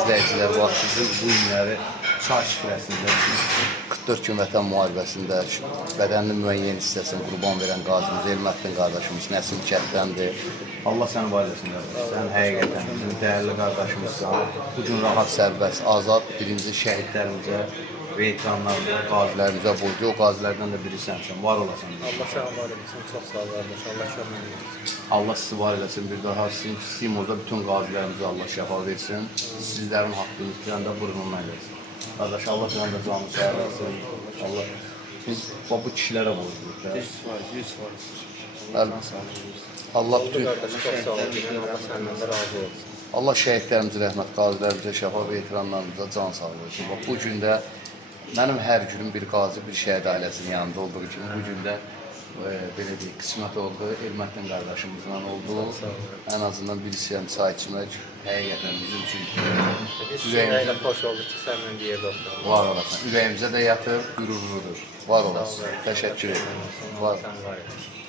izləyicilər, bax sizin bu günləri çay şifrəsində 44 gün vətən müharibəsində bədəninin müəyyən hissəsini qurban verən qazimiz Elməddin qardaşımız Nəsim Kətdəndir. Allah səni var etsin qardaş. Sən həqiqətən bizim dəyərli qardaşımızsan. Bu gün rahat, sərbəst, azad birinci şəhidlərimizə, veteranlarımıza, qazilərimizə borcu. O qazilərdən də biri sənsən. Var olasan. Allah səni var etsin. Çox sağ ol qardaş. Allah kömək etsin. Allah sizi var eləsin. Bir daha Simozda bütün qazilərimizə Allah şəfa versin. Sizlərin haqqını itirəndə burnundan eləsin. Qardaş, Allah sənin də canını sağ eləsin. Allah biz bu kişilərə borcluyuz. 100%. Allah bütün Qardaş, çox sağ ol. Allah səndən də razı olsun. Allah şəhidlərimizə rəhmət, qazilərimizə şəfa, veteranlarımıza can sağlığı versin. Bax bu gündə mənim hər günüm bir qazi, bir şəhid ailəsinin yanında olduğu kimi bu gündə belə deyək, qismət oldu, Elməddin qardaşımızla oldu. Ən azından bir hissəyəm çay içmək həqiqətən bizim üçün Ürəyimizə xoş oldu ki, səninlə bir yerdə oturalım. var olasın. Ürəyimizə də yatır, qürurludur. Var olasın. Təşəkkür edirəm. Var. Sən var et.